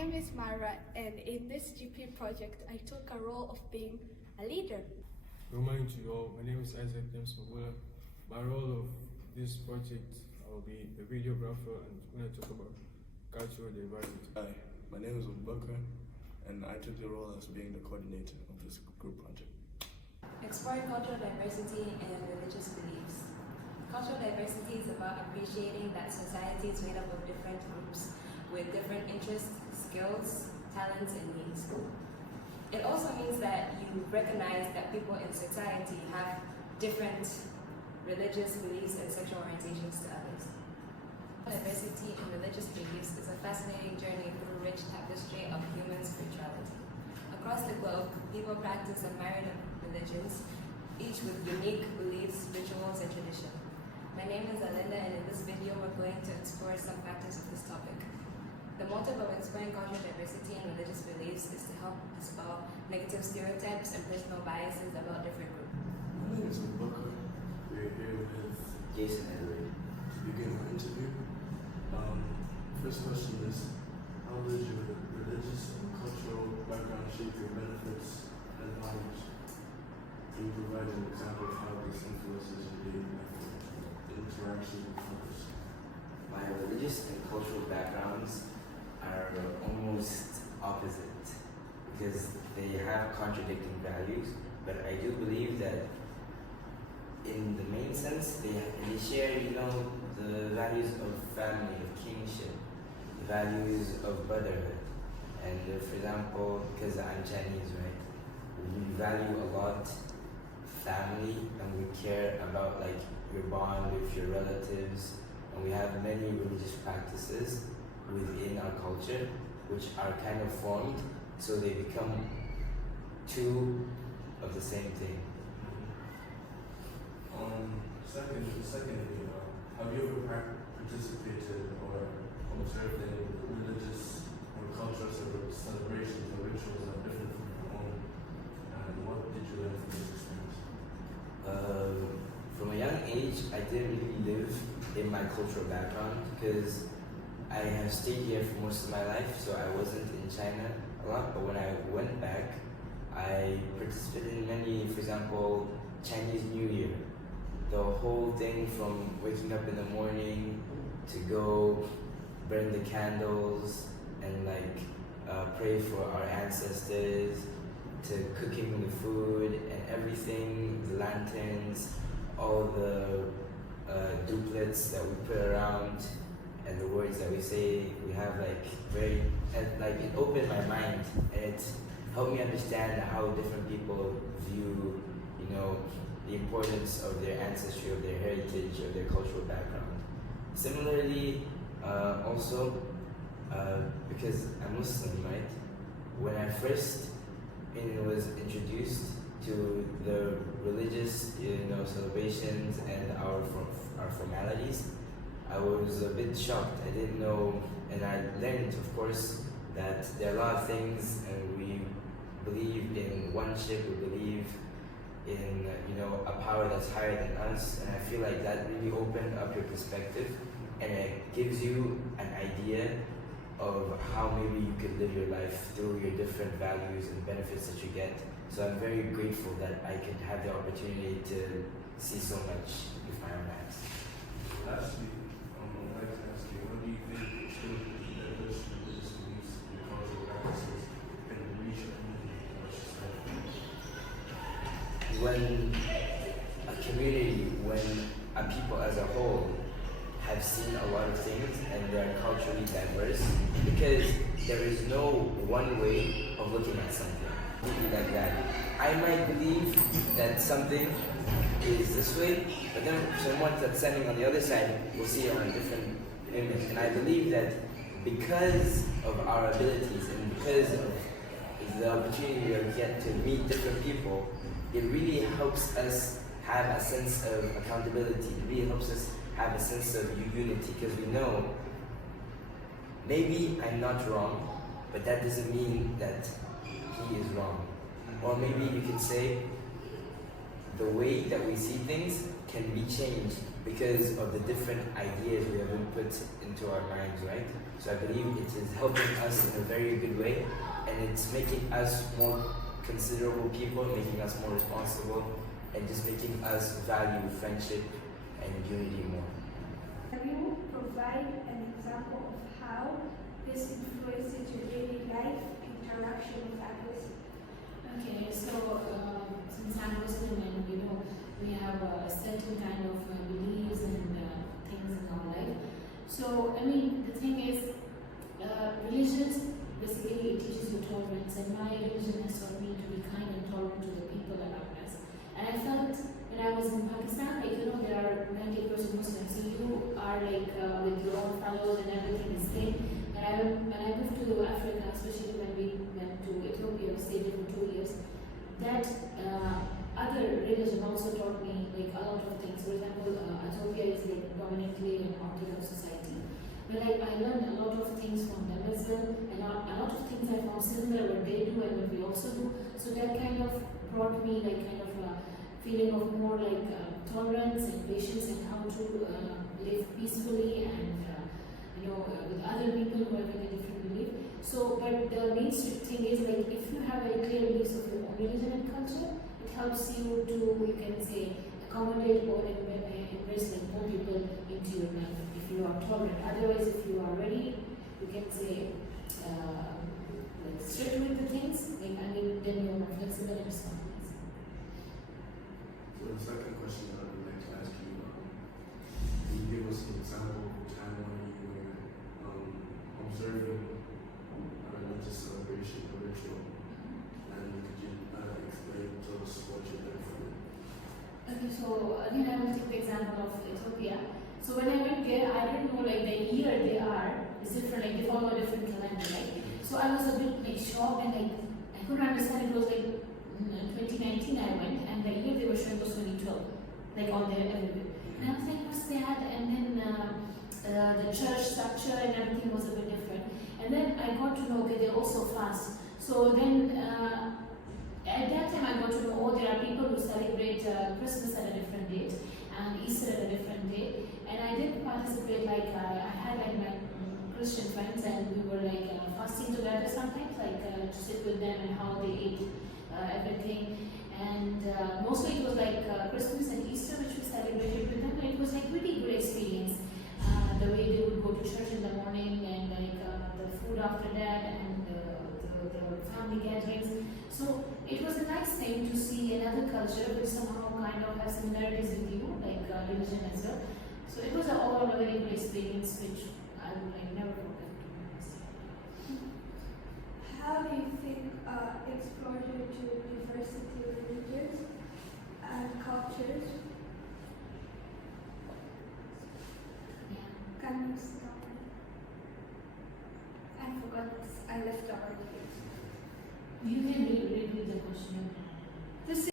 name is Mara, and in this GP project, I took a role of being a leader. Good morning to you all. My name is Isaac James Mabula. My role of this project, I will be a videographer and I'm going to talk about cultural diversity. Hi, my name is Abubakar, and I took the role as being the coordinator of this group project. Exploring cultural diversity and religious beliefs. Cultural diversity is about appreciating that society is made up of different groups with different interests, skills, talents, and needs. It also means that you recognize that people in society have different religious beliefs and sexual orientations to others. Diversity in religious beliefs is a fascinating journey through a rich tapestry of human spirituality. Across the globe, people practice a myriad of religions, each with unique beliefs, rituals, and tradition. My name is Alinda, and in this video we're going to explore some factors of this topic. The motive of exploring cultural diversity and religious beliefs is to help dispel negative stereotypes and personal biases about different groups. My name is Abubakar. We're here with Jason Edward. to begin our interview. First question is, how did your religious and cultural background shape your benefits and knowledge? Can you provide an example of how this influences your daily life and interaction with others? My religious and cultural backgrounds are almost opposite because they have contradicting values, but I do believe that in the main sense they share, the values of family, of kingship, the values of brotherhood. And for example, because I'm Chinese, right, we value a lot family and we care about like your bond with your relatives, and we have many religious practices within our culture which are kind of formed so they become two of the same thing. Secondly, have you ever participated or observed any religious or cultural celebrations or rituals that are different from your own? And what did you learn from this experience? From a young age, I didn't really live in my cultural background because I have stayed here for most of my life, so I wasn't in China a lot. But when I went back, I participated in many, for example, Chinese New Year. The whole thing from waking up in the morning to go burn the candles and pray for our ancestors, to cooking the food and everything, the lanterns, all the doublets that we put around, and the words that we say. We have it opened my mind, and it helped me understand how different people view, the importance of their ancestry, of their heritage, of their cultural background. Similarly, also, because I'm Muslim, right? When I first was introduced to the religious, celebrations and our formalities, I was a bit shocked. I didn't know, and I learned, of course, that there are a lot of things, and we believe in one-ship, we believe in, a power that's higher than us, and I feel like that really opened up your perspective, and it gives you an idea of how maybe you could live your life through your different values and benefits that you get. So I'm very grateful that I could have the opportunity to see so much with my own eyes. Lastly, I'd like to ask you, what do you think children with diverse religious beliefs and cultural practices can reach a community or society? When a community, when a people as a whole have seen a lot of things and they are culturally diverse, because there is no one way of looking at something like that. I might believe that something is this way, but then someone that's standing on the other side will see it on a different image. And I believe that because of our abilities and because of the opportunity we get to meet different people, it really helps us have a sense of accountability. It really helps us have a sense of unity, because we know maybe I'm not wrong, but that doesn't mean that he is wrong. Or maybe you could say the way that we see things can be changed because of the different ideas we have input into our minds, right? So I believe it is helping us in a very good way, and it's making us more considerable people, making us more responsible, and just making us value friendship and unity more. Can you provide an example of how this influences your daily life interaction with others? Okay, so since I'm Muslim and we have a certain kind of beliefs and things in our life. So I mean the thing is, religions basically it teaches you tolerance, and my religion has taught me to be kind and tolerant to the people around us. And I felt when I was in Pakistan, there are 90% Muslims, so you are with your own fellows and everything is same. And when I moved to Africa, especially when we went to Ethiopia, we stayed there for 2 years, that other religion also taught me a lot of things. For example, Ethiopia is dominantly an Orthodox society. But I learned a lot of things from them as well, and a lot of things I found similar what they do and what we also do. So that kind of brought me kind of a feeling of more tolerance and patience and how to live peacefully and with other people who have a different belief. So, but the main strict thing is if you have very clear beliefs of your own religion and culture, it helps you to, you can say, accommodate or embrace more people into your life if you are tolerant. Otherwise, if you are very, you can say, strict with the things, then you are more flexible and responsible. So the second question that I would like to ask you, can you give us an example of a time when you were observing a religious celebration or ritual, and could you explain to us what you learned from it? Okay, so again I will take the example of Ethiopia. So when I went there, I didn't know the year they are is different, they follow a different calendar, right? So I was a bit shocked and I couldn't understand. It was 2019 I went, and the year they were showing was 2012, on their everywhere. And I was like, what's that? And then the church structure and everything was a bit different. And then I got to know, okay, they're also fast. So then at that time I got to know, there are people who celebrate Christmas at a different date and Easter at a different day. And I did participate, I had my Christian friends, and we were fasting together sometimes, to sit with them and how they ate everything. And mostly it was Christmas and Easter which we celebrated with them, and it was really good experience. The way they would go to church in the morning, and the food after that, and the family gatherings. So it was a nice thing to see another culture which somehow kind of has similarities with you, religion as well. So it was all a very good experience which I would never forget. How do you think exposure to diversity of religions and cultures can stop? I forgot this. I left our place. You can read the question. This